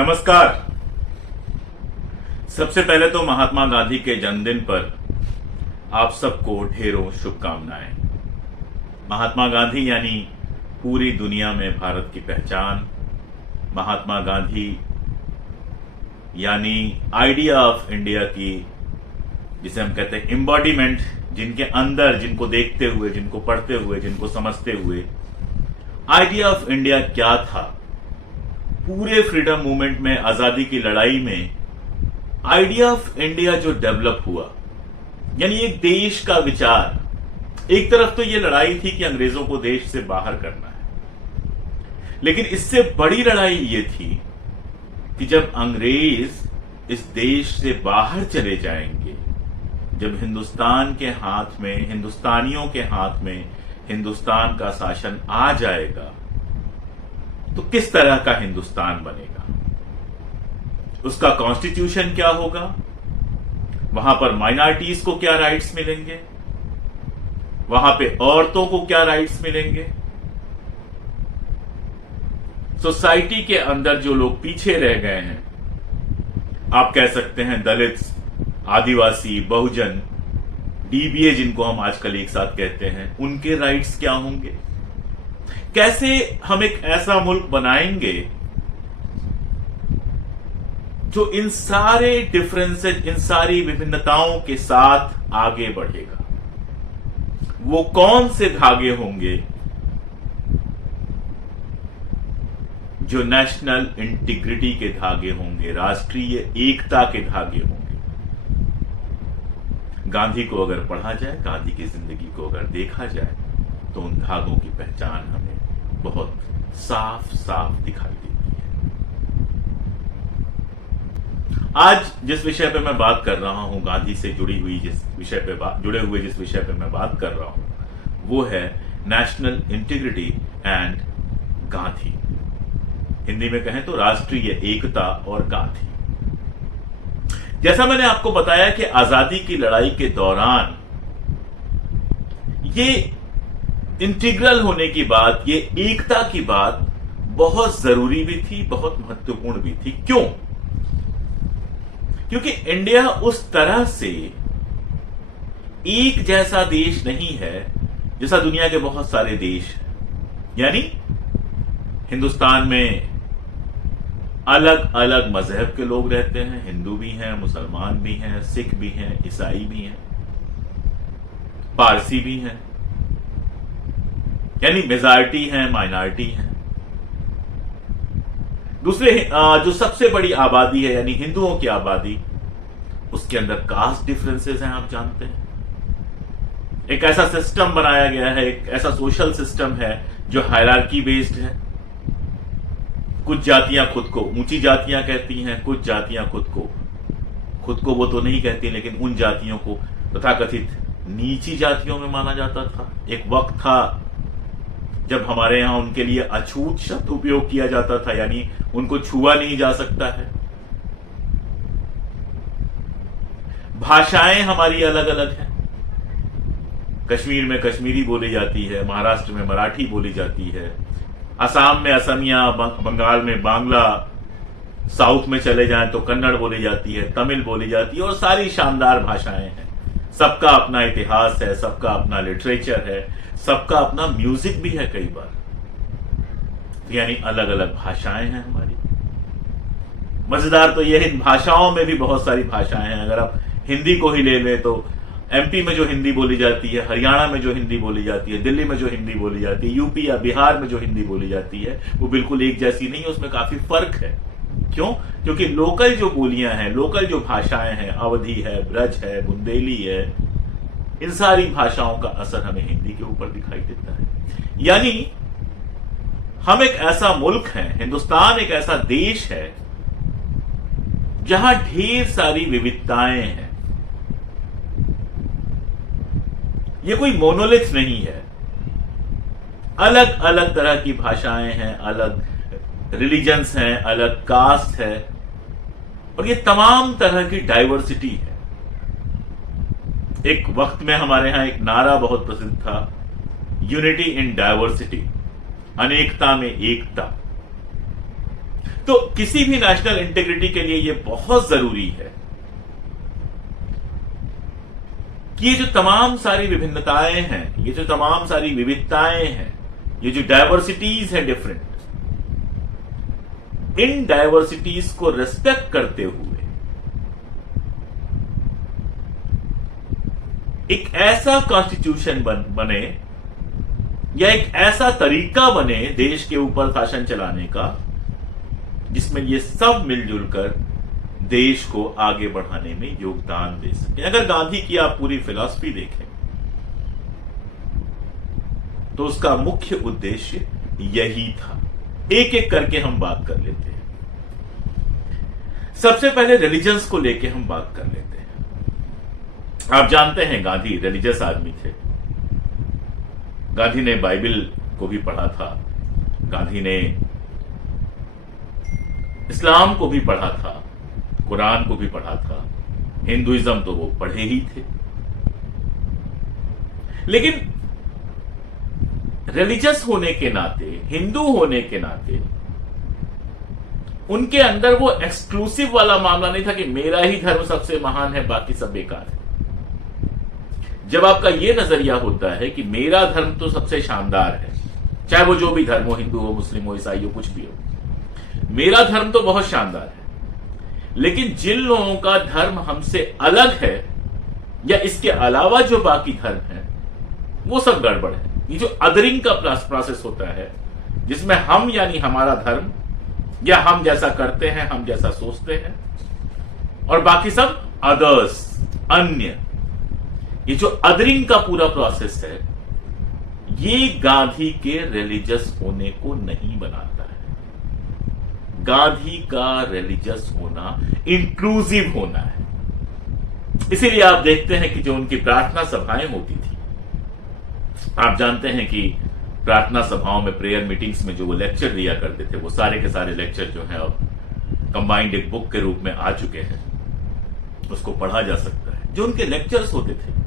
नमस्कार। सबसे पहले तो महात्मा गांधी के जन्मदिन पर आप सबको ढेरों शुभकामनाएं। महात्मा गांधी यानी पूरी दुनिया में भारत की पहचान। महात्मा गांधी यानी आइडिया ऑफ इंडिया की, जिसे हम कहते हैं एम्बॉडीमेंट, जिनके अंदर, जिनको देखते हुए, जिनको पढ़ते हुए, जिनको समझते हुए आइडिया ऑफ इंडिया क्या था। पूरे फ्रीडम मूवमेंट में, आजादी की लड़ाई में आइडिया ऑफ इंडिया जो डेवलप हुआ, यानी एक देश का विचार। एक तरफ तो यह लड़ाई थी कि अंग्रेजों को देश से बाहर करना है, लेकिन इससे बड़ी लड़ाई यह थी कि जब अंग्रेज इस देश से बाहर चले जाएंगे, जब हिंदुस्तान के हाथ में, हिंदुस्तानियों के हाथ में हिंदुस्तान का शासन आ जाएगा, तो किस तरह का हिंदुस्तान बनेगा, उसका कॉन्स्टिट्यूशन क्या होगा, वहां पर माइनॉरिटीज को क्या राइट्स मिलेंगे, वहां पे औरतों को क्या राइट्स मिलेंगे, सोसाइटी के अंदर जो लोग पीछे रह गए हैं, आप कह सकते हैं दलित, आदिवासी, बहुजन, डीबीए जिनको हम आजकल एक साथ कहते हैं, उनके राइट्स क्या होंगे। कैसे हम एक ऐसा मुल्क बनाएंगे जो इन सारे डिफरेंसेस, इन सारी विभिन्नताओं के साथ आगे बढ़ेगा। वो कौन से धागे होंगे जो नेशनल इंटीग्रिटी के धागे होंगे, राष्ट्रीय एकता के धागे होंगे। गांधी को अगर पढ़ा जाए, गांधी की जिंदगी को अगर देखा जाए, तो उन धागों की पहचान हमें बहुत साफ साफ दिखाई देती है। आज जिस विषय पे मैं बात कर रहा हूं, गांधी से जुड़ी हुई जिस विषय पे मैं बात कर रहा हूं, वो है national integrity and Gandhi. Hindi में कहें तो राष्ट्रीय एकता और गांधी। जैसा मैंने आपको बताया कि आजादी की लड़ाई के दौरान ये इंटीग्रल होने की बात, ये एकता की बात बहुत जरूरी भी थी, बहुत महत्वपूर्ण भी थी। क्यों? क्योंकि इंडिया उस तरह से एक जैसा देश नहीं है जैसा दुनिया के बहुत सारे देश हैं। यानी हिंदुस्तान में अलग अलग मजहब के लोग रहते हैं, हिंदू भी हैं, मुसलमान भी हैं, सिख भी हैं, ईसाई भी हैं, पारसी भी हैं, यानी मेजॉरिटी है, माइनॉरिटी है। दूसरे जो सबसे बड़ी आबादी है, यानी हिंदुओं की आबादी, उसके अंदर कास्ट डिफरेंसेस हैं, आप जानते हैं। एक ऐसा सिस्टम बनाया गया है, एक ऐसा सोशल सिस्टम है जो हायरार्की बेस्ड है। कुछ जातियां खुद को ऊंची जातियां कहती हैं, कुछ जातियां खुद को वो तो नहीं कहती, लेकिन उन जातियों को तथाकथित नीची जातियों में माना जाता था। एक वक्त था जब हमारे यहां उनके लिए अछूत शब्द उपयोग किया जाता था, यानी उनको छुआ नहीं जा सकता है। भाषाएं हमारी अलग अलग हैं। कश्मीर में कश्मीरी बोली जाती है, महाराष्ट्र में मराठी बोली जाती है, असम में असमिया, बंगाल में बांग्ला, साउथ में चले जाएं तो कन्नड़ बोली जाती है, तमिल बोली जाती है, और सारी शानदार भाषाएं हैं। सबका अपना इतिहास है, सबका अपना लिटरेचर है, सबका अपना म्यूजिक भी है कई बार। यानी अलग अलग भाषाएं हैं हमारी। मजेदार तो यह है, इन भाषाओं में भी बहुत सारी भाषाएं हैं। अगर आप हिंदी को ही ले लें तो एमपी में जो हिंदी बोली जाती है, हरियाणा में जो हिंदी बोली जाती है, दिल्ली में जो हिंदी बोली जाती है, यूपी या बिहार में जो हिंदी बोली जाती है, वो बिल्कुल एक जैसी नहीं है, उसमें काफी फर्क है। क्यों? क्योंकि लोकल जो बोलियां हैं, लोकल जो भाषाएं हैं, अवधी है, ब्रज है, बुंदेली है, इन सारी भाषाओं का असर हमें हिंदी के ऊपर दिखाई देता है। यानी हम एक ऐसा मुल्क है, हिंदुस्तान एक ऐसा देश है जहां ढेर सारी विविधताएं हैं। ये कोई मोनोलिथ नहीं है। अलग अलग तरह की भाषाएं हैं, अलग रिलीजन्स हैं, अलग कास्ट है, और ये तमाम तरह की डाइवर्सिटी है। एक वक्त में हमारे यहां एक नारा बहुत प्रसिद्ध था, यूनिटी इन डाइवर्सिटी, अनेकता में एकता। तो किसी भी नेशनल इंटीग्रिटी के लिए यह बहुत जरूरी है कि ये जो तमाम सारी विभिन्नताएं हैं, ये जो तमाम सारी विविधताएं हैं, ये जो डायवर्सिटीज है डिफरेंट, इन डायवर्सिटीज को रेस्पेक्ट करते हुए एक ऐसा कॉन्स्टिट्यूशन बने या एक ऐसा तरीका बने देश के ऊपर शासन चलाने का जिसमें ये सब मिलजुल कर देश को आगे बढ़ाने में योगदान दे सके। अगर गांधी की आप पूरी फिलॉसफी देखें तो उसका मुख्य उद्देश्य यही था। एक एक करके हम बात कर लेते हैं। सबसे पहले रिलीजन्स को लेके हम बात कर लेते हैं। आप जानते हैं गांधी रिलीजियस आदमी थे। गांधी ने बाइबल को भी पढ़ा था, गांधी ने इस्लाम को भी पढ़ा था, कुरान को भी पढ़ा था, हिंदुइज्म तो वो पढ़े ही थे। लेकिन रिलीजियस होने के नाते, हिंदू होने के नाते उनके अंदर वो एक्सक्लूसिव वाला मामला नहीं था कि मेरा ही धर्म सबसे महान है, बाकी सब बेकार है। जब आपका ये नजरिया होता है कि मेरा धर्म तो सबसे शानदार है, चाहे वो जो भी धर्म हो, हिंदू हो, मुस्लिम हो, ईसाई हो, कुछ भी हो, मेरा धर्म तो बहुत शानदार है, लेकिन जिन लोगों का धर्म हमसे अलग है या इसके अलावा जो बाकी धर्म है वो सब गड़बड़ है। ये जो अदरिंग का प्रोसेस होता है जिसमें हम यानी हमारा धर्म या हम जैसा करते हैं, हम जैसा सोचते हैं, और बाकी सब अदर्स, अन्य, ये जो अदरिंग का पूरा प्रोसेस है ये गांधी के रिलीजियस होने को नहीं बनाता है। गांधी का रिलीजियस होना इंक्लूसिव होना है। इसीलिए आप देखते हैं कि जो उनकी प्रार्थना सभाएं होती थी, आप जानते हैं कि प्रार्थना सभाओं में, प्रेयर मीटिंग्स में जो वो लेक्चर दिया करते थे, वो सारे के सारे लेक्चर जो है अब कंबाइंड एक बुक के रूप में आ चुके हैं, उसको पढ़ा जा सकता है। जो उनके लेक्चर्स होते थे,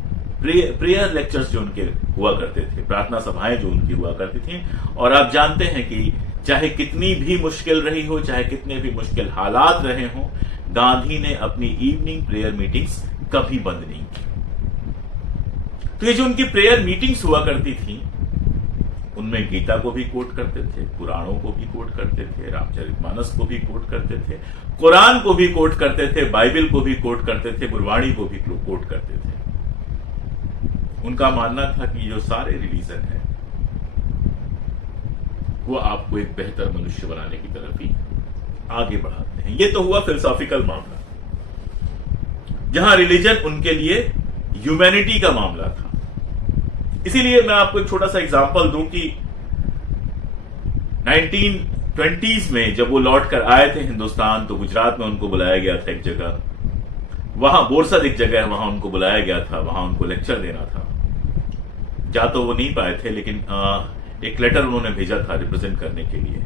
प्रेयर लेक्चर्स जो उनके हुआ करते थे, प्रार्थना सभाएं जो उनकी हुआ करती थी, और आप जानते हैं कि चाहे कितनी भी मुश्किल रही हो, चाहे कितने भी मुश्किल हालात रहे हों, गांधी ने अपनी इवनिंग प्रेयर मीटिंग्स कभी बंद नहीं की। तो ये जो उनकी प्रेयर मीटिंग्स हुआ करती थी उनमें गीता को भी कोट करते थे, पुराणों को भी कोट करते थे, रामचरितमानस को भी कोट करते थे, कुरान को भी कोट करते थे, बाइबल को भी कोट करते थे, गुरबाणी को भी कोट करते थे। उनका मानना था कि जो सारे रिलीजन है वो आपको एक बेहतर मनुष्य बनाने की तरफ ही आगे बढ़ाते हैं। ये तो हुआ फिलोसॉफिकल मामला, जहां रिलीजन उनके लिए ह्यूमैनिटी का मामला था। इसीलिए मैं आपको एक छोटा सा एग्जांपल दूं कि 1920s में जब वो लौट कर आए थे हिंदुस्तान, तो गुजरात में उनको बुलाया गया था एक जगह, वहां बोरसद एक जगह है, वहां उनको बुलाया गया था, वहां उनको लेक्चर देना था। जा तो वो नहीं पाए थे, लेकिन एक लेटर उन्होंने भेजा था रिप्रेजेंट करने के लिए।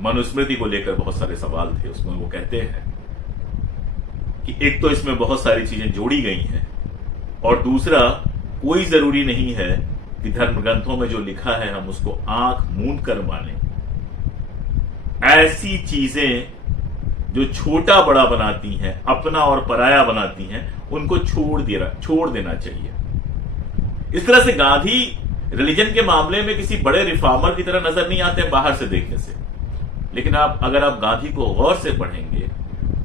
मनुस्मृति को लेकर बहुत सारे सवाल थे। उसमें वो कहते हैं कि एक तो इसमें बहुत सारी चीजें जोड़ी गई हैं, और दूसरा, कोई जरूरी नहीं है कि धर्म ग्रंथों में जो लिखा है हम उसको आंख मूंद कर माने। ऐसी चीजें जो छोटा बड़ा बनाती हैं, अपना और पराया बनाती हैं, उनको छोड़ देना चाहिए। इस तरह से गांधी रिलीजन के मामले में किसी बड़े रिफॉर्मर की तरह नजर नहीं आते बाहर से देखने से, लेकिन अगर आप गांधी को गौर से पढ़ेंगे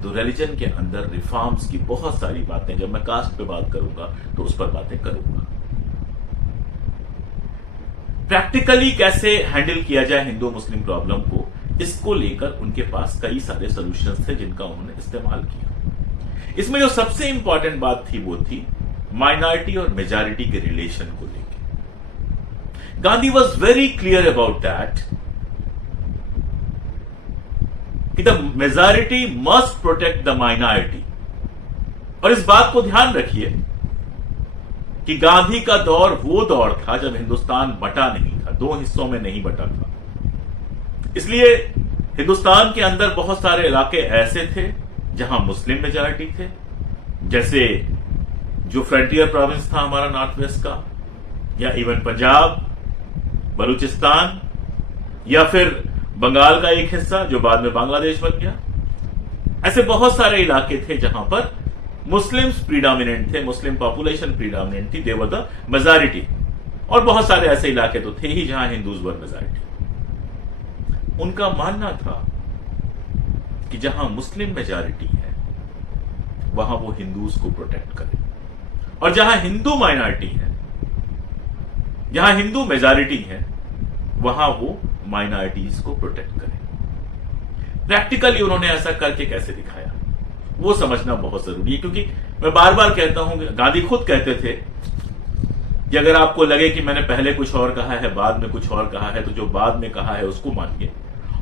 तो रिलीजन के अंदर रिफॉर्म्स की बहुत सारी बातें, जब मैं कास्ट पे बात करूंगा तो उस पर बातें करूंगा। प्रैक्टिकली कैसे हैंडल किया जाए हिंदू मुस्लिम प्रॉब्लम को, इसको लेकर उनके पास कई सारे सॉल्यूशंस थे जिनका उन्होंने इस्तेमाल किया। इसमें जो सबसे इंपॉर्टेंट बात थी वो थी माइनॉरिटी और मेजॉरिटी के रिलेशन को लेकर। Gandhi was very clear about that कि the majority must protect the minority. और इस बात को ध्यान रखिए कि गांधी का दौर वो दौर था जब हिंदुस्तान बटा नहीं था, दो हिस्सों में नहीं बटा था। इसलिए हिंदुस्तान के अंदर बहुत सारे इलाके ऐसे थे जहां मुस्लिम मेजॉरिटी थे, जैसे जो फ्रंटियर प्रोविंस था हमारा नॉर्थ वेस्ट का, या इवन पंजाब, बलूचिस्तान, या फिर बंगाल का एक हिस्सा जो बाद में बांग्लादेश बन गया। ऐसे बहुत सारे इलाके थे जहां पर मुस्लिम्स प्रीडोमिनेंट थे, मुस्लिम पॉपुलेशन प्रीडोमिनेंट थी, दे वर द मेजॉरिटी। और बहुत सारे ऐसे इलाके तो थे ही जहां हिंदूज वर मेजॉरिटी। उनका मानना था कि जहां मुस्लिम मेजॉरिटी है वहां वो हिंदूज को प्रोटेक्ट करे, और जहां हिंदू माइनॉरिटी है, जहां हिंदू मेजॉरिटी है, वहां वो माइनॉरिटीज को प्रोटेक्ट करे। प्रैक्टिकली उन्होंने ऐसा करके कैसे दिखाया वो समझना बहुत जरूरी है, क्योंकि मैं बार बार कहता हूं, गांधी खुद कहते थे कि अगर आपको लगे कि मैंने पहले कुछ और कहा है, बाद में कुछ और कहा है, तो जो बाद में कहा है उसको मानिए,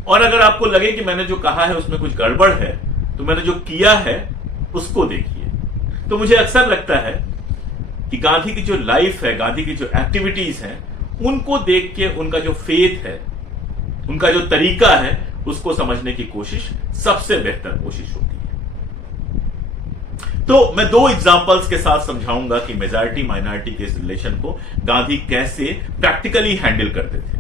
और अगर आपको लगे कि मैंने जो कहा है उसमें कुछ गड़बड़ है, तो मैंने जो किया है उसको देखिए। तो मुझे अक्सर लगता है कि गांधी की जो लाइफ है, गांधी की जो एक्टिविटीज हैं, उनको देख के उनका जो फेथ है, उनका जो तरीका है, उसको समझने की कोशिश सबसे बेहतर कोशिश होती है। तो मैं 2 एग्जांपल्स के साथ समझाऊंगा कि मेजॉरिटी माइनॉरिटी के इस रिलेशन को गांधी कैसे प्रैक्टिकली हैंडल करते थे।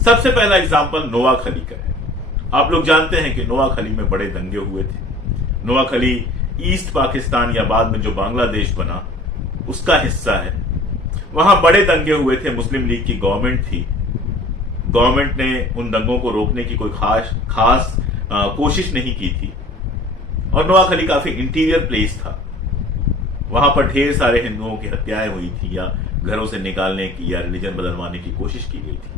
सबसे पहला एग्जांपल नोआखली का है। आप लोग जानते हैं कि नोआखली में बड़े दंगे हुए थे। नोआखली ईस्ट पाकिस्तान या बाद में जो बांग्लादेश बना उसका हिस्सा है। वहां बड़े दंगे हुए थे, मुस्लिम लीग की गवर्नमेंट थी। गवर्नमेंट ने उन दंगों को रोकने की कोई खास कोशिश नहीं की थी, और नोआखली काफी इंटीरियर प्लेस था। वहां पर ढेर सारे हिंदुओं की हत्याएं हुई थी, या घरों से निकालने की या रिलीजन बदलवाने की कोशिश की गई थी।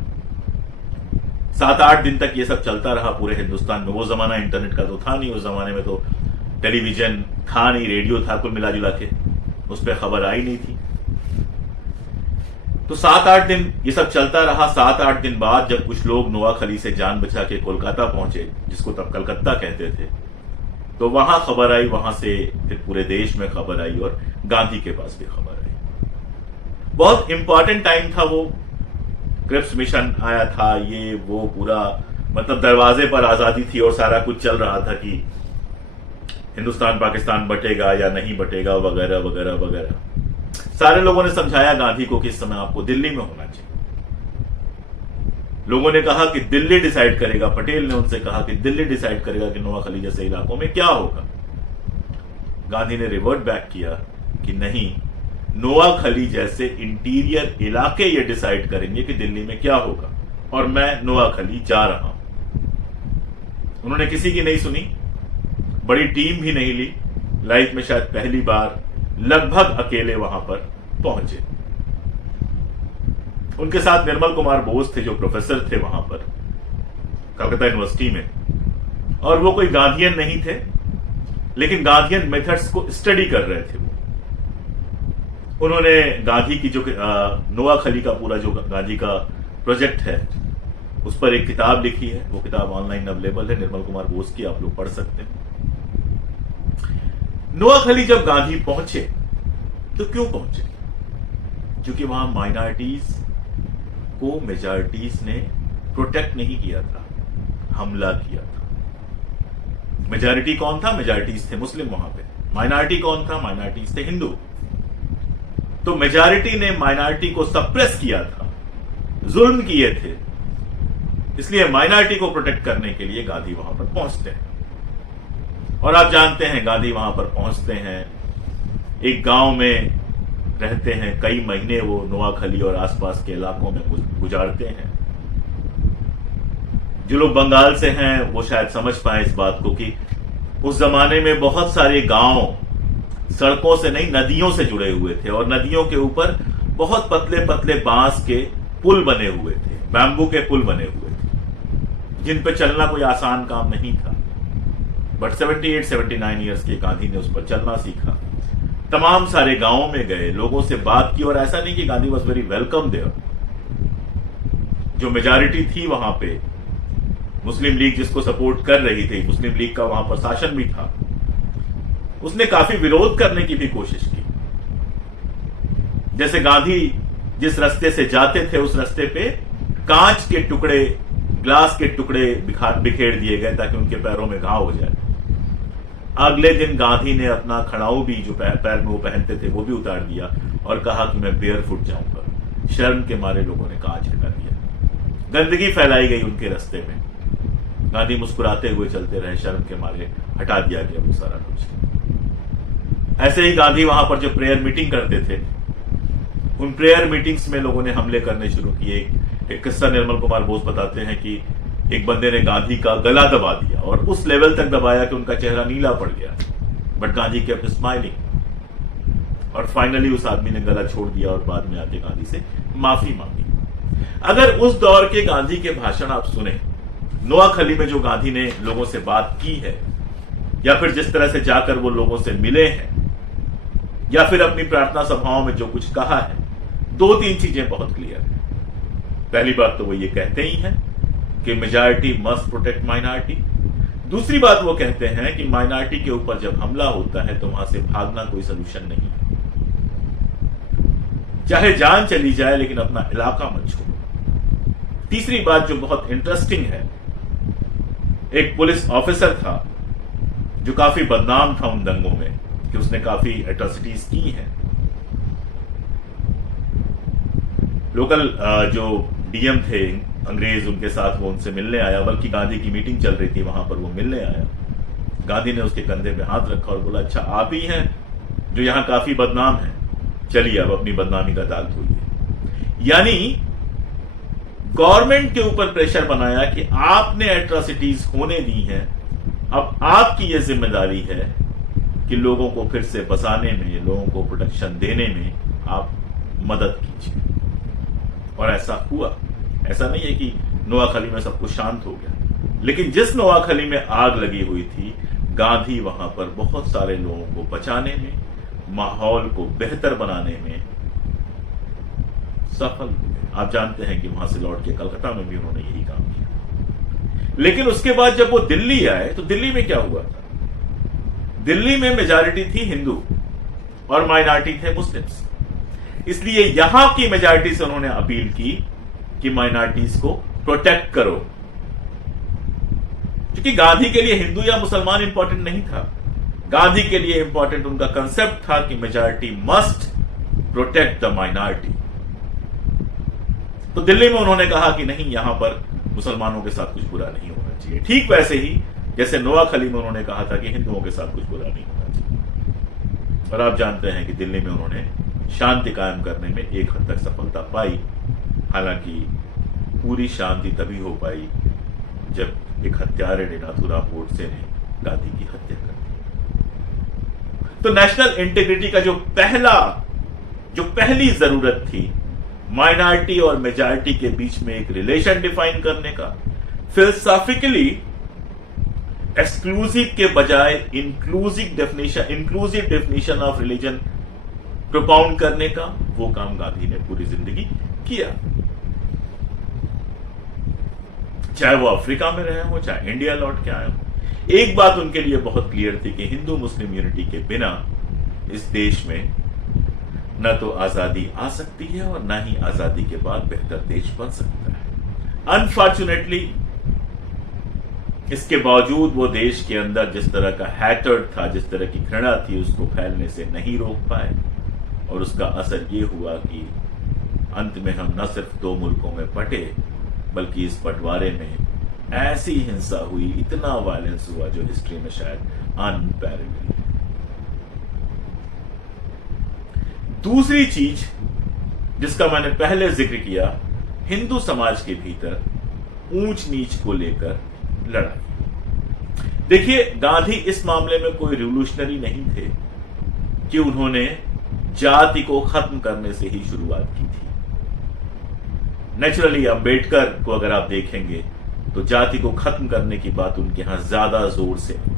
7-8 दिन तक ये सब चलता रहा पूरे हिंदुस्तान में। वो जमाना इंटरनेट का तो था नहीं, उस जमाने में तो टेलीविजन था नहीं, रेडियो था कुल मिला जुला के, उस पर खबर आई नहीं थी। तो 7-8 दिन ये सब चलता रहा। 7-8 दिन बाद जब कुछ लोग नोआखली से जान बचा के कोलकाता पहुंचे, जिसको तब कलकत्ता कहते थे, तो वहां खबर आई, वहां से फिर पूरे देश में खबर आई, और गांधी के पास भी खबर आई। बहुत इंपॉर्टेंट टाइम था वो। क्रिप्स मिशन आया था, ये वो पूरा मतलब दरवाजे पर आजादी थी, और सारा कुछ चल रहा था कि हिंदुस्तान पाकिस्तान बटेगा या नहीं बटेगा, वगैरह वगैरह वगैरह। सारे लोगों ने समझाया गांधी को कि इस समय आपको दिल्ली में होना चाहिए। लोगों ने कहा कि दिल्ली डिसाइड करेगा। पटेल ने उनसे कहा कि दिल्ली डिसाइड करेगा कि नोआखली जैसे इलाकों में क्या होगा। गांधी ने रिवर्ट बैक किया कि नहीं, नोआखली जैसे इंटीरियर इलाके ये डिसाइड करेंगे कि दिल्ली में क्या होगा, और मैं नोआखली जा रहा हूं। उन्होंने किसी की नहीं सुनी, बड़ी टीम भी नहीं ली। लाइफ में शायद पहली बार लगभग अकेले वहां पर पहुंचे। उनके साथ निर्मल कुमार बोस थे, जो प्रोफेसर थे वहां पर कलकत्ता यूनिवर्सिटी में, और वो कोई गांधीयन नहीं थे, लेकिन गांधीयन मेथड्स को स्टडी कर रहे थे। उन्होंने गांधी की जो नोआखली का पूरा जो गांधी का प्रोजेक्ट है उस पर एक किताब लिखी है। वो किताब ऑनलाइन अवेलेबल है, निर्मल कुमार बोस की, आप लोग पढ़ सकते हैं। नोआखली जब गांधी पहुंचे तो क्यों पहुंचे? क्योंकि वहां माइनॉरिटीज को मेजॉरिटीज ने प्रोटेक्ट नहीं किया था, हमला किया था। मेजॉरिटी कौन था? मेजॉरिटीज थे मुस्लिम वहां पे। माइनॉरिटी कौन था? माइनॉरिटीज थे हिंदू। तो मेजॉरिटी ने माइनॉरिटी को सप्रेस किया था, जुल्म किए थे, इसलिए माइनॉरिटी को प्रोटेक्ट करने के लिए गांधी वहां पर पहुंचते हैं। और आप जानते हैं गांधी वहां पर पहुंचते हैं, एक गांव में रहते हैं, कई महीने वो नोआखली और आसपास के इलाकों में गुजारते हैं। जो लोग बंगाल से हैं वो शायद समझ पाए इस बात को कि उस जमाने में बहुत सारे गांव सड़कों से नहीं, नदियों से जुड़े हुए थे, और नदियों के ऊपर बहुत पतले पतले बांस के पुल बने हुए थे, बैम्बू के पुल बने हुए थे, जिन पर चलना कोई आसान काम नहीं था। बट 78-79 ईयर्स के गांधी ने उस पर चलना सीखा। तमाम सारे गांवों में गए, लोगों से बात की, और ऐसा नहीं कि Gandhi was very welcome there. जो मेजॉरिटी थी वहां पे, मुस्लिम लीग जिसको सपोर्ट कर रही थी, मुस्लिम लीग का वहां पर शासन भी था, उसने काफी विरोध करने की भी कोशिश की। जैसे गांधी जिस रास्ते से जाते थे उस रास्ते पे कांच के टुकड़े, ग्लास के टुकड़े बिखेर दिए गए ताकि उनके पैरों में घाव हो जाए। अगले दिन गांधी ने अपना खड़ाऊ भी जो पैर में वो पहनते थे वो भी उतार दिया और कहा कि मैं बेयर फुट जाऊंगा। शर्म के मारे लोगों ने कांच हटा दिया। गंदगी फैलाई गई उनके रास्ते में। गांधी मुस्कुराते हुए चलते रहे, शर्म के मारे हटा दिया गया वो सारा कुछ। ऐसे ही गांधी वहां पर जो प्रेयर मीटिंग करते थे, उन प्रेयर मीटिंग्स में लोगों ने हमले करने शुरू किए। एक किस्सा निर्मल कुमार बोस बताते हैं कि एक बंदे ने गांधी का गला दबा दिया और उस लेवल तक दबाया कि उनका चेहरा नीला पड़ गया, बट गांधी केप्ट स्माइलिंग, और फाइनली उस आदमी ने गला छोड़ दिया और बाद में आके गांधी से माफी मांगी। अगर उस दौर के गांधी के भाषण आप सुने, नोआखली में जो गांधी ने लोगों से बात की है, या फिर जिस तरह से जाकर वो लोगों से मिले हैं, या फिर अपनी प्रार्थना सभाओं में जो कुछ कहा है, 2-3 चीजें बहुत क्लियर है। पहली बात तो वो ये कहते ही हैं कि मेजॉरिटी मस्ट प्रोटेक्ट माइनॉरिटी। दूसरी बात वो कहते हैं कि माइनॉरिटी के ऊपर जब हमला होता है तो वहां से भागना कोई सोल्यूशन नहीं है, चाहे जान चली जाए लेकिन अपना इलाका मत छोड़ो। तीसरी बात जो बहुत इंटरेस्टिंग है, एक पुलिस ऑफिसर था जो काफी बदनाम था उन दंगों में कि उसने काफी एट्रोसिटीज की हैं। लोकल जो डीएम थे अंग्रेज, उनके साथ वो उनसे मिलने आया, बल्कि गांधी की मीटिंग चल रही थी, वहां पर वो मिलने आया। गांधी ने उसके कंधे पे हाथ रखा और बोला, अच्छा आप ही हैं जो यहां काफी बदनाम है, चलिए अब अपनी बदनामी का दाग धोइए। यानी गवर्नमेंट के ऊपर प्रेशर बनाया कि आपने एट्रोसिटीज होने दी हैं, अब आपकी यह जिम्मेदारी है कि लोगों को फिर से बसाने में, लोगों को प्रोटेक्शन देने में आप मदद कीजिए। और ऐसा हुआ। ऐसा नहीं है कि नोआखली में सब कुछ शांत हो गया, लेकिन जिस नोआखली में आग लगी हुई थी, गांधी वहां पर बहुत सारे लोगों को बचाने में, माहौल को बेहतर बनाने में सफल हुए। आप जानते हैं कि वहां से लौट के कलकत्ता में भी उन्होंने यही काम किया। लेकिन उसके बाद जब वो दिल्ली आए तो दिल्ली में क्या हुआ था? दिल्ली में मेजॉरिटी थी हिंदू और माइनॉरिटी थे मुस्लिम्स। इसलिए यहां की मेजॉरिटी से उन्होंने अपील की कि माइनॉरिटीज को प्रोटेक्ट करो, क्योंकि गांधी के लिए हिंदू या मुसलमान इंपॉर्टेंट नहीं था। गांधी के लिए इंपॉर्टेंट उनका कंसेप्ट था कि majority must protect the minority. तो दिल्ली में उन्होंने कहा कि नहीं, यहां पर मुसलमानों के साथ कुछ बुरा नहीं होना चाहिए। ठीक वैसे ही जैसे नोआखली में उन्होंने कहा था कि हिंदुओं के साथ कुछ बुरा नहीं होना चाहिए। और आप जानते हैं कि दिल्ली में उन्होंने शांति कायम करने में एक हद तक सफलता पाई। हालांकि पूरी शांति तभी हो पाई जब एक हत्यारे ने, नाथूराम गोडसे ने गांधी की हत्या कर दी। तो नेशनल इंटीग्रिटी का जो पहली जरूरत थी, माइनॉरिटी और मेजॉरिटी के बीच में एक रिलेशन डिफाइन करने का, फिलोसॉफिकली एक्सक्लूसिव के बजाय इंक्लूसिव डेफिनेशन ऑफ रिलीजन प्रोपाउंड करने का, वो काम गांधी ने पूरी जिंदगी किया। चाहे वो अफ्रीका में रहे हो, चाहे इंडिया लौट के आए हो। एक बात उनके लिए बहुत क्लियर थी कि हिंदू मुस्लिम यूनिटी के बिना इस देश में न तो आजादी आ सकती है और न ही आजादी के बाद बेहतर देश बन सकता है। अनफॉर्चुनेटली इसके बावजूद वो देश के अंदर जिस तरह का हैटर्ड था, जिस तरह की घृणा थी, उसको फैलने से नहीं रोक पाए। और उसका असर ये हुआ कि अंत में हम न सिर्फ 2 मुल्कों में बटे, बल्कि इस बंटवारे में ऐसी हिंसा हुई, इतना वायलेंस हुआ जो हिस्ट्री में शायद अनपैरेलल है। दूसरी चीज जिसका मैंने पहले जिक्र किया, हिंदू समाज के भीतर ऊंच नीच को लेकर लड़ाई। देखिए, गांधी इस मामले में कोई रिवोल्यूशनरी नहीं थे कि उन्होंने जाति को खत्म करने से ही शुरुआत की थी। नेचुरली अंबेडकर को अगर आप देखेंगे तो जाति को खत्म करने की बात उनके यहां ज्यादा जोर से आती है।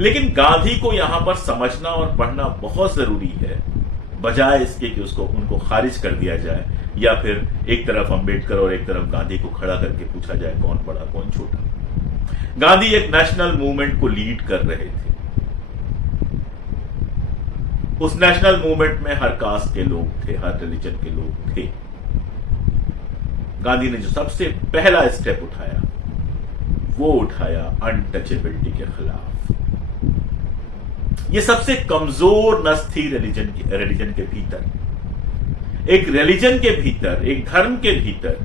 लेकिन गांधी को यहां पर समझना और पढ़ना बहुत जरूरी है, बजाय इसके कि उनको खारिज कर दिया जाए, या फिर एक तरफ अंबेडकर और एक तरफ गांधी को खड़ा करके पूछा जाए कौन बड़ा कौन छोटा। गांधी एक नेशनल मूवमेंट को लीड कर रहे थे। उस नेशनल मूवमेंट में हर कास्ट के लोग थे, हर रिलीजन के लोग थे। गांधी ने जो सबसे पहला स्टेप उठाया, वो उठाया अनटचेबिलिटी के खिलाफ। ये सबसे कमजोर नस थी रिलीजन के भीतर। एक रिलीजन के भीतर, एक धर्म के भीतर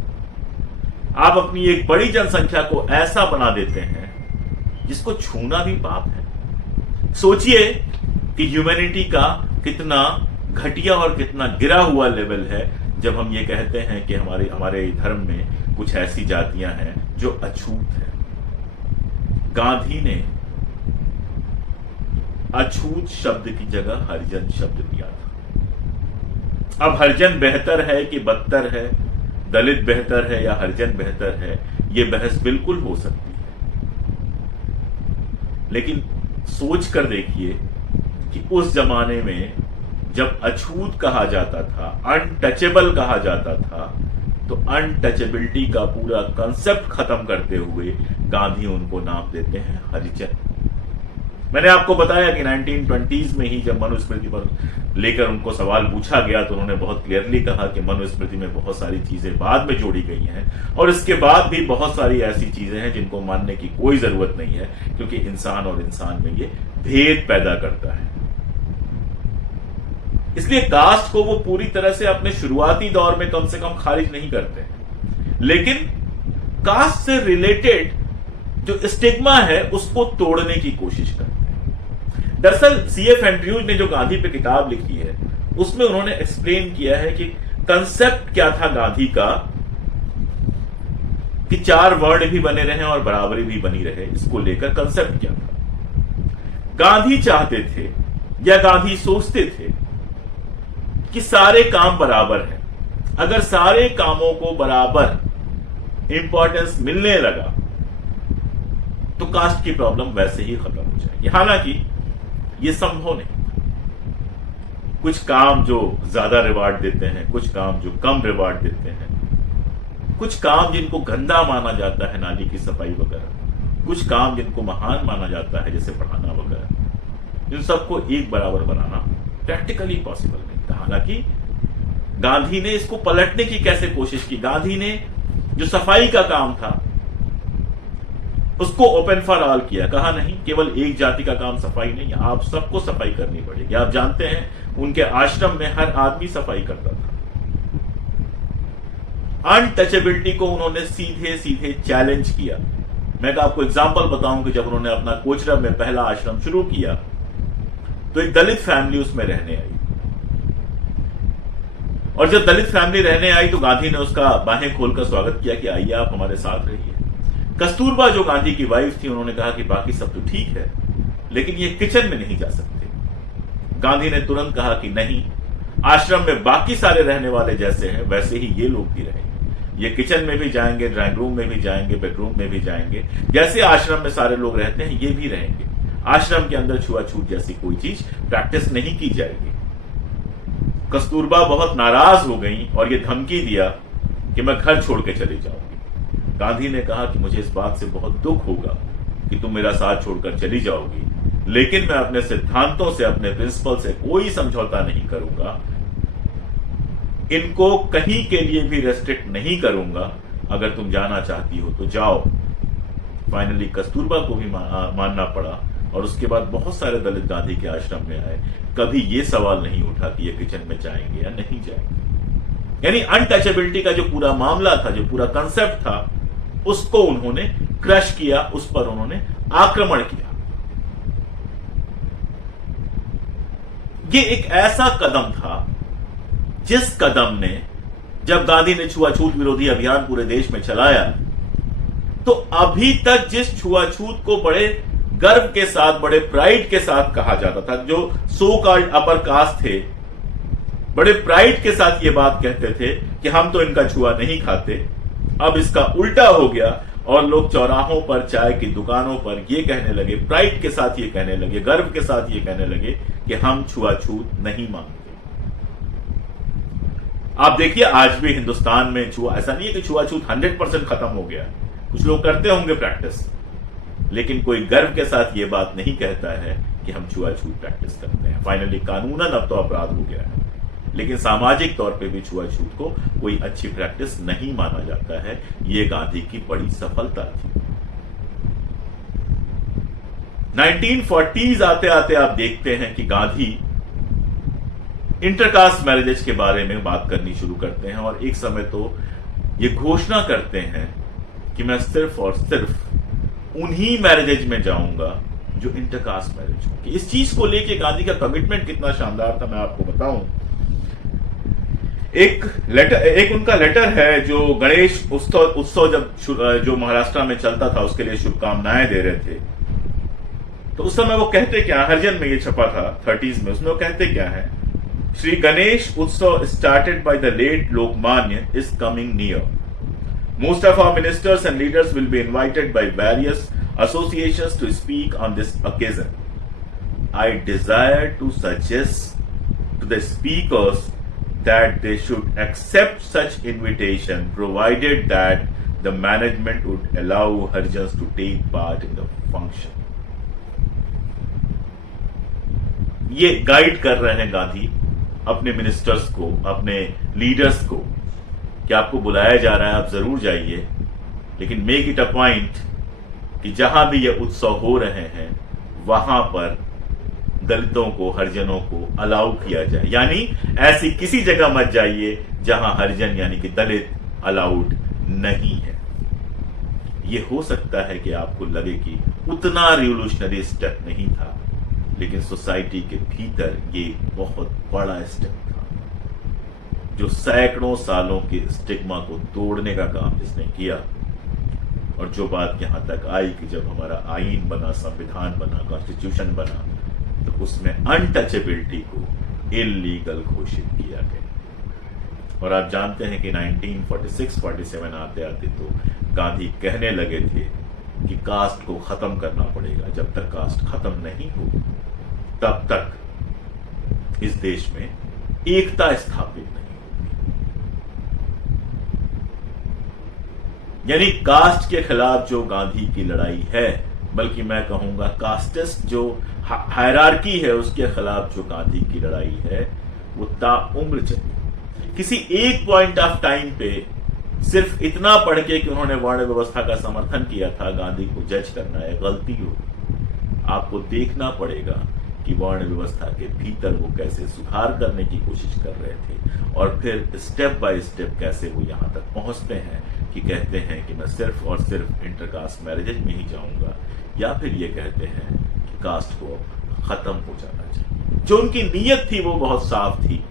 आप अपनी एक बड़ी जनसंख्या को ऐसा बना देते हैं जिसको छूना भी पाप है। सोचिए कि ह्यूमैनिटी का कितना घटिया और कितना गिरा हुआ लेवल है जब हम ये कहते हैं कि हमारे धर्म में कुछ ऐसी जातियां हैं जो अछूत हैं। गांधी ने अछूत शब्द की जगह हरिजन शब्द दिया था। अब हरिजन बेहतर है कि बदतर है, दलित बेहतर है या हरिजन बेहतर है, यह बहस बिल्कुल हो सकती है, लेकिन सोच कर देखिए कि उस जमाने में जब अछूत कहा जाता था, अनटचेबल कहा जाता था, तो अनटचेबिलिटी का पूरा कंसेप्ट खत्म करते हुए गांधी उनको नाम देते हैं हरिजन। मैंने आपको बताया कि 1920s में ही जब मनुस्मृति पर लेकर उनको सवाल पूछा गया तो उन्होंने बहुत क्लियरली कहा कि मनुस्मृति में बहुत सारी चीजें बाद में जोड़ी गई हैं और इसके बाद भी बहुत सारी ऐसी चीजें हैं जिनको मानने की कोई जरूरत नहीं है, क्योंकि इंसान और इंसान में ये भेद पैदा करता है। इसलिए कास्ट को वो पूरी तरह से अपने शुरुआती दौर में कम से कम खारिज नहीं करते हैं, लेकिन कास्ट से रिलेटेड जो स्टिग्मा है उसको तोड़ने की कोशिश करते हैं। दरअसल C.F. एंड्रयूज ने जो गांधी पे किताब लिखी है उसमें उन्होंने एक्सप्लेन किया है कि कंसेप्ट क्या था गांधी का, कि 4 वर्ण भी बने रहे और बराबरी भी बनी रहे, इसको लेकर कंसेप्ट क्या था। गांधी चाहते थे या गांधी सोचते थे कि सारे काम बराबर हैं। अगर सारे कामों को बराबर इंपॉर्टेंस मिलने लगा तो कास्ट की प्रॉब्लम वैसे ही खत्म हो जाएगी। हालांकि यह संभव नहीं। कुछ काम जो ज्यादा रिवार्ड देते हैं, कुछ काम जो कम रिवार्ड देते हैं, कुछ काम जिनको गंदा माना जाता है, नाली की सफाई वगैरह, कुछ काम जिनको महान माना जाता है जैसे पढ़ाना वगैरह, इन सबको एक बराबर बनाना प्रैक्टिकली पॉसिबल नहीं था। हालांकि गांधी ने इसको पलटने की कैसे कोशिश की। गांधी ने जो सफाई का काम था उसको ओपन फॉर ऑल किया। कहा नहीं केवल एक जाति का काम सफाई नहीं, आप सबको सफाई करनी पड़ेगी। आप जानते हैं उनके आश्रम में हर आदमी सफाई करता था। अनटचेबिलिटी को उन्होंने सीधे सीधे चैलेंज किया। मैं आपको एग्जांपल बताऊं कि जब उन्होंने अपना कोचरब में पहला आश्रम शुरू किया तो एक दलित फैमिली उसमें रहने आई, और जब दलित फैमिली रहने आई तो गांधी ने उसका बाहें खोलकर स्वागत किया कि आइए आप हमारे साथ रहिए। कस्तूरबा जो गांधी की वाइफ थी उन्होंने कहा कि बाकी सब तो ठीक है लेकिन ये किचन में नहीं जा सकते। गांधी ने तुरंत कहा कि नहीं, आश्रम में बाकी सारे रहने वाले जैसे हैं वैसे ही ये लोग भी रहेंगे। ये किचन में भी जाएंगे, ड्राइंग रूम में भी जाएंगे, बेडरूम में भी जाएंगे, जैसे आश्रम में सारे लोग रहते हैं ये भी रहेंगे। आश्रम के अंदर छुआछूत जैसी कोई चीज प्रैक्टिस नहीं की जाएगी। कस्तूरबा बहुत नाराज हो गई और ये धमकी दिया कि मैं घर छोड़ के चली जाऊंगी। गांधी ने कहा कि मुझे इस बात से बहुत दुख होगा कि तुम मेरा साथ छोड़कर चली जाओगी, लेकिन मैं अपने सिद्धांतों से, अपने प्रिंसिपल से कोई समझौता नहीं करूंगा। इनको कहीं के लिए भी रेस्ट्रिक्ट नहीं करूंगा। अगर तुम जाना चाहती हो तो जाओ। फाइनली कस्तूरबा को भी मानना पड़ा और उसके बाद बहुत सारे दलित गांधी के आश्रम में आए। कभी यह सवाल नहीं उठा कि ये किचन में जाएंगे या नहीं जाएंगे। यानी अनटचेबिलिटी का जो पूरा मामला था, जो पूरा कंसेप्ट था, उसको उन्होंने क्रश किया, उस पर उन्होंने आक्रमण किया। ये एक ऐसा कदम था जिस कदम ने, जब गांधी ने छुआछूत विरोधी अभियान पूरे देश में चलाया तो अभी तक जिस छुआछूत को बड़े गर्व के साथ, बड़े प्राइड के साथ कहा जाता था, जो सो कॉल्ड अपर कास्ट थे, बड़े प्राइड के साथ ये बात कहते थे कि हम तो इनका छुआ नहीं खाते, अब इसका उल्टा हो गया और लोग चौराहों पर, चाय की दुकानों पर ये कहने लगे, प्राइड के साथ ये कहने लगे, गर्व के साथ ये कहने लगे कि हम छुआछूत नहीं मानते। आप देखिए आज भी हिंदुस्तान में ऐसा नहीं है कि छुआछूत 100% खत्म हो गया। कुछ लोग करते होंगे प्रैक्टिस, लेकिन कोई गर्व के साथ ये बात नहीं कहता है कि हम छुआछूत प्रैक्टिस करते हैं। फाइनली कानूनन अब तो अपराध हो गया है, लेकिन सामाजिक तौर पे भी छुआछूत को कोई अच्छी प्रैक्टिस नहीं माना जाता है। ये गांधी की बड़ी सफलता थी। 1940s आते आते आप देखते हैं कि गांधी इंटरकास्ट मैरिजेस के बारे में बात करनी शुरू करते हैं और एक समय तो ये घोषणा करते हैं कि मैं सिर्फ और सिर्फ उन्हीं मैरिजेज में जाऊंगा जो इंटरकास्ट मैरिज होगी। इस चीज को लेके गांधी का कमिटमेंट कितना शानदार था मैं आपको बताऊं। एक उनका लेटर है जो गणेश उत्सव जब जो महाराष्ट्र में चलता था उसके लिए शुभकामनाएं दे रहे थे, तो उस समय वो कहते क्या, हरिजन में ये छपा था 30s में, उसमें वो कहते क्या है, Shri Ganesh Utsav started by the late Lokmanya is coming near. Most of our ministers and leaders will be invited by various associations to speak on this occasion. I desire to suggest to the speakers that they should accept such invitation provided that the management would allow Harijans to take part in the function. ये guide कर रहे हैं गांधी अपने ministers को, अपने leaders को, कि आपको बुलाया जा रहा है, आप जरूर जाइए, लेकिन मेक इट अ पॉइंट कि जहां भी ये उत्सव हो रहे हैं वहां पर दलितों को, हरिजनों को अलाउ किया जाए। यानी ऐसी किसी जगह मत जाइए जहां हरिजन यानी कि दलित अलाउड नहीं है। ये हो सकता है कि आपको लगे कि उतना रिवोल्यूशनरी स्टेप नहीं था, लेकिन सोसाइटी के भीतर ये बहुत बड़ा स्टेप था जो सैकड़ों सालों के स्टिग्मा को तोड़ने का काम जिसने किया। और जो बात यहां तक आई कि जब हमारा आईन बना, संविधान बना, कॉन्स्टिट्यूशन बना, तो उसमें अनटचेबिलिटी को इलीगल घोषित किया गया। और आप जानते हैं कि 1946-47 आते आते तो गांधी कहने लगे थे कि कास्ट को खत्म करना पड़ेगा, जब तक कास्ट खत्म नहीं हो तब तक इस देश में एकता स्थापित नहीं। यानी कास्ट के खिलाफ जो गांधी की लड़ाई है, बल्कि मैं कहूंगा कास्टिस्ट जो हायरार्की है उसके खिलाफ जो गांधी की लड़ाई है वो ताउम्र चली। किसी एक पॉइंट ऑफ टाइम पे सिर्फ इतना पढ़ के कि उन्होंने वर्ण व्यवस्था का समर्थन किया था, गांधी को जज करना है गलती हो। आपको देखना पड़ेगा कि वर्ण व्यवस्था के भीतर वो कैसे सुधार करने की कोशिश कर रहे थे और फिर स्टेप बाय स्टेप कैसे वो यहां तक पहुंचते हैं कि कहते हैं कि मैं सिर्फ और सिर्फ इंटरकास्ट मैरिजेज में ही जाऊंगा, या फिर ये कहते हैं कि कास्ट को खत्म हो जाना चाहिए। जो उनकी नीयत थी वो बहुत साफ थी,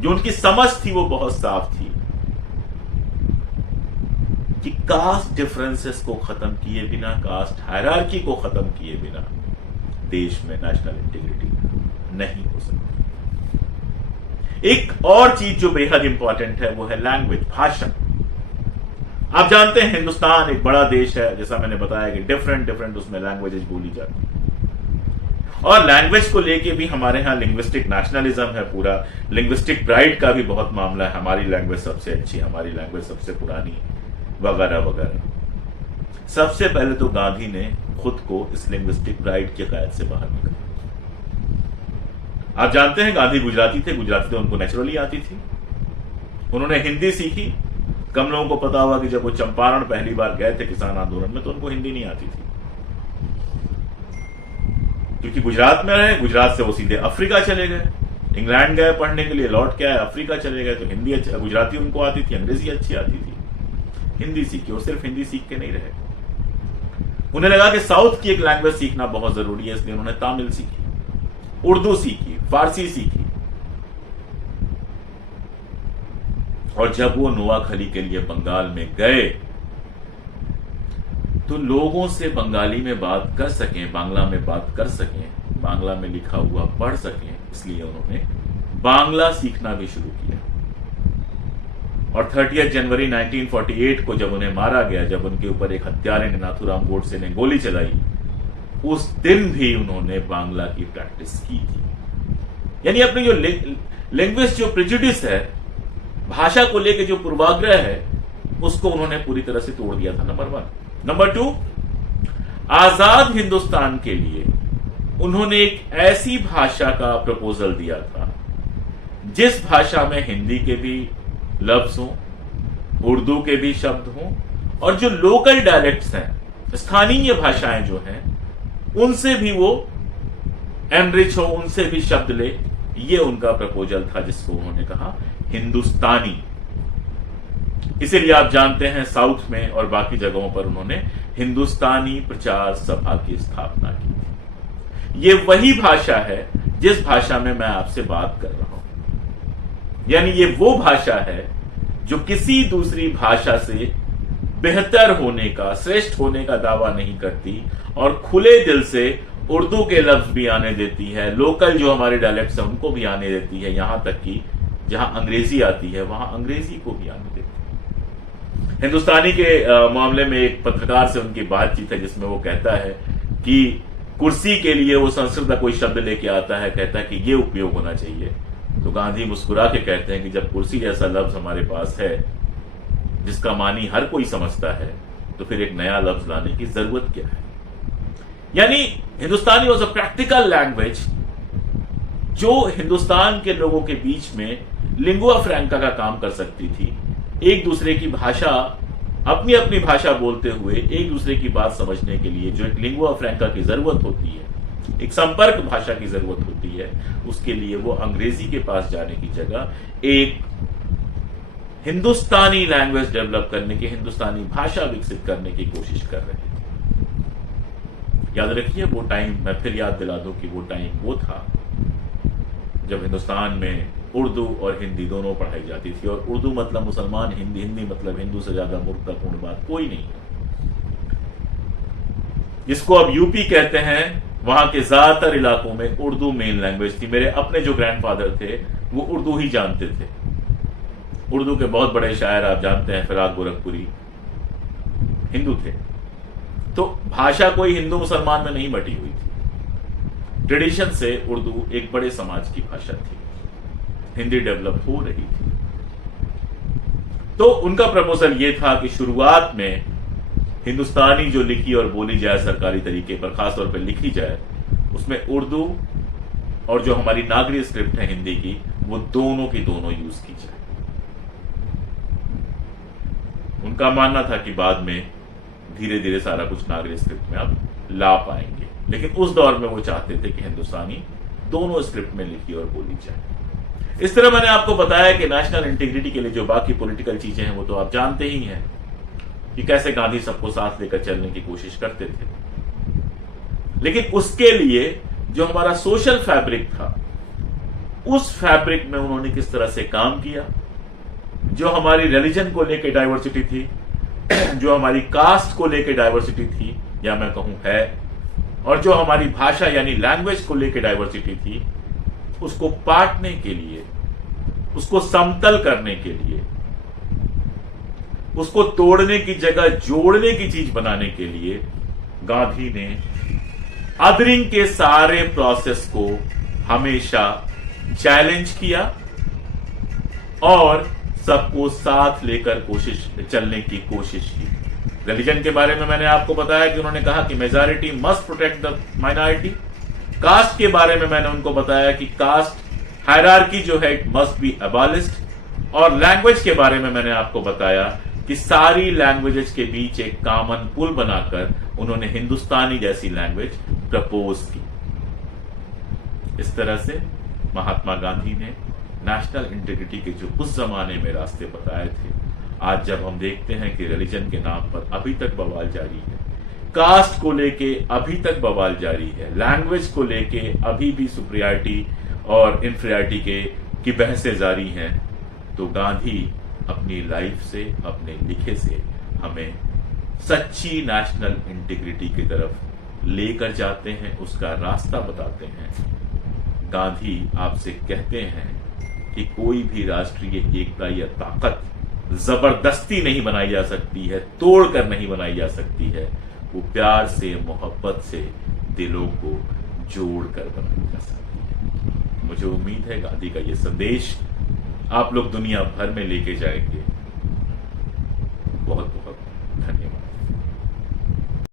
जो उनकी समझ थी वो बहुत साफ थी कि कास्ट डिफरेंसेस को खत्म किए बिना, कास्ट हायरार्की को खत्म किए बिना देश में नेशनल इंटीग्रिटी नहीं हो सकती। एक और चीज जो बेहद इंपॉर्टेंट है वो है लैंग्वेज, भाषा। आप जानते हैं हिंदुस्तान एक बड़ा देश है, जैसा मैंने बताया कि डिफरेंट उसमें लैंग्वेजेस बोली जाती है, और लैंग्वेज को लेके भी हमारे यहां लिंग्विस्टिक नेशनलिज्म है पूरा, लिंग्विस्टिक प्राइड का भी बहुत मामला है, हमारी लैंग्वेज सबसे अच्छी, हमारी लैंग्वेज सबसे पुरानी, वगैरह वगैरह। सबसे पहले तो गांधी ने खुद को इस लिंग्विस्टिक प्राइड की कैद से बाहर निकाला। आप जानते हैं गांधी गुजराती थे, गुजराती तो उनको नेचुरली आती थी। उन्होंने हिंदी सीखी। कम लोगों को पता होगा कि जब वो चंपारण पहली बार गए थे किसान आंदोलन में तो उनको हिंदी नहीं आती थी, क्योंकि गुजरात में रहे। गुजरात से वो सीधे अफ्रीका चले गए, इंग्लैंड गए पढ़ने के लिए, लौट के आए, अफ्रीका चले गए, तो हिंदी गुजराती उनको आती थी, अंग्रेजी अच्छी आती थी, हिंदी सीखी। और सिर्फ हिंदी सीख के नहीं रहे, उन्हें लगा कि साउथ की एक लैंग्वेज सीखना बहुत जरूरी है, इसलिए उन्होंने तमिल सीखी, उर्दू सीखी, फारसी सीखी। और जब वो नोआखली के लिए बंगाल में गए तो लोगों से बंगाली में बात कर सकें, बांग्ला में बात कर सकें, बांग्ला में लिखा हुआ पढ़ सकें, इसलिए उन्होंने बांग्ला सीखना भी शुरू किया। और 30 जनवरी 1948 को जब उन्हें मारा गया, जब उनके ऊपर एक हत्यारे ने, नाथूराम गोडसे ने गोली चलाई, उस दिन भी उन्होंने बांग्ला की प्रैक्टिस की थी। यानी अपनी जो लैंग्वेज, जो प्रेजुडिस है, भाषा को लेकर जो पूर्वाग्रह है, उसको उन्होंने पूरी तरह से तोड़ दिया था। नंबर 1। नंबर 2, आजाद हिंदुस्तान के लिए उन्होंने एक ऐसी भाषा का प्रपोजल दिया था जिस भाषा में हिंदी के भी लफ्ज हों, उर्दू के भी शब्द हों, और जो लोकल डायलेक्ट्स हैं, स्थानीय भाषाएं जो हैं, उनसे भी वो एनरिच हो, उनसे भी शब्द ले। ये उनका प्रपोजल था जिसको उन्होंने कहा हिंदुस्तानी। इसीलिए आप जानते हैं साउथ में और बाकी जगहों पर उन्होंने हिंदुस्तानी प्रचार सभा की स्थापना की थी। ये वही भाषा है जिस भाषा में मैं आपसे बात कर रहा हूं, यानी ये वो भाषा है जो किसी दूसरी भाषा से बेहतर होने का, श्रेष्ठ होने का दावा नहीं करती और खुले दिल से उर्दू के लफ्ज भी आने देती है, लोकल जो हमारे डायलेक्ट्स हैं उनको भी आने देती है, यहां तक कि जहां अंग्रेजी आती है वहां अंग्रेजी को भी आने देती है। हिंदुस्तानी के मामले में एक पत्रकार से उनकी बातचीत है जिसमें वो कहता है कि कुर्सी के लिए वो संस्कृत का कोई शब्द लेके आता है, कहता है कि ये उपयोग होना चाहिए। तो गांधी मुस्कुरा के कहते हैं कि जब कुर्सी जैसा लफ्ज हमारे पास है जिसका मानी हर कोई समझता है, तो फिर एक नया लफ्ज लाने की जरूरत क्या है। यानी हिंदुस्तानी वॉज अ प्रैक्टिकल लैंग्वेज जो हिंदुस्तान के लोगों के बीच में लिंगुआ फ्रैंका का काम कर सकती थी। एक दूसरे की भाषा, अपनी अपनी भाषा बोलते हुए एक दूसरे की बात समझने के लिए जो एक लिंगुआ फ्रैंका की जरूरत होती है, एक संपर्क भाषा की जरूरत होती है, उसके लिए वो अंग्रेजी के पास जाने की जगह एक हिंदुस्तानी लैंग्वेज डेवलप करने की, हिंदुस्तानी भाषा विकसित करने की कोशिश कर रहे थे। याद रखिए वो टाइम, मैं फिर याद दिला दूं कि वो टाइम वो था जब हिंदुस्तान में उर्दू और हिंदी दोनों पढ़ाई जाती थी, और उर्दू मतलब मुसलमान, हिंदी हिंदी मतलब हिंदू से ज्यादा मूर्खतापूर्ण बात कोई नहीं है। जिसको अब यूपी कहते हैं, वहां के ज्यादातर इलाकों में उर्दू मेन लैंग्वेज थी। मेरे अपने जो ग्रैंडफादर थे वो उर्दू ही जानते थे। उर्दू के बहुत बड़े शायर आप जानते हैं, फिराक गोरखपुरी, हिंदू थे। तो भाषा कोई हिंदू मुसलमान में नहीं बटी हुई थी। ट्रेडिशन से उर्दू एक बड़े समाज की भाषा थी, हिंदी डेवलप हो रही थी। तो उनका प्रपोजल यह था कि शुरुआत में हिंदुस्तानी जो लिखी और बोली जाए सरकारी तरीके पर, खासतौर पर लिखी जाए, उसमें उर्दू और जो हमारी नागरी स्क्रिप्ट है हिंदी की, वो दोनों की दोनों यूज की जाए। उनका मानना था कि बाद में धीरे धीरे सारा कुछ नागरी स्क्रिप्ट में आप ला पाएंगे, लेकिन उस दौर में वो चाहते थे कि हिंदुस्तानी दोनों स्क्रिप्ट में लिखी और बोली जाए। इस तरह मैंने आपको बताया कि नेशनल इंटीग्रिटी के लिए जो बाकी पॉलिटिकल चीजें हैं वो तो आप जानते ही हैं कि कैसे गांधी सबको साथ लेकर चलने की कोशिश करते थे। लेकिन उसके लिए जो हमारा सोशल फैब्रिक था, उस फैब्रिक में उन्होंने किस तरह से काम किया। जो हमारी रिलीजन को लेकर डाइवर्सिटी थी, जो हमारी कास्ट को लेकर डाइवर्सिटी थी, या मैं कहूं है, और जो हमारी भाषा यानी लैंग्वेज को लेकर डाइवर्सिटी थी, उसको पाटने के लिए, उसको समतल करने के लिए, उसको तोड़ने की जगह जोड़ने की चीज बनाने के लिए गांधी ने अदरिंग के सारे प्रोसेस को हमेशा चैलेंज किया और सबको साथ लेकर चलने की कोशिश की। रिलीजन के बारे में मैंने आपको बताया कि उन्होंने कहा कि majority must protect the minority. Caste के बारे में मैंने उनको बताया कि कास्ट हायरार्की जो है इट मस्ट बी अबॉलिश्ड। और लैंग्वेज के बारे में मैंने आपको बताया कि सारी लैंग्वेजेस के बीच एक कॉमन पुल बनाकर उन्होंने हिंदुस्तानी जैसी लैंग्वेज प्रपोज की। इस तरह से महात्मा गांधी ने नेशनल इंटीग्रिटी के जो उस जमाने में रास्ते बताए थे, आज जब हम देखते हैं कि रिलीजन के नाम पर अभी तक बवाल जारी है, कास्ट को लेके अभी तक बवाल जारी है, लैंग्वेज को लेके अभी भी सुपरियरिटी और इंफीरियरिटी की बहसें जारी हैं, तो गांधी अपनी लाइफ से, अपने लिखे से हमें सच्ची नेशनल इंटीग्रिटी की तरफ लेकर जाते हैं, उसका रास्ता बताते हैं। गांधी आपसे कहते हैं कि कोई भी राष्ट्रीय एकता या ताकत जबरदस्ती नहीं बनाई जा सकती है, तोड़कर नहीं बनाई जा सकती है, वो प्यार से, मोहब्बत से दिलों को जोड़कर बनाई जा सकती है। मुझे उम्मीद है गांधी का ये संदेश आप लोग दुनिया भर में लेके जाएंगे। बहुत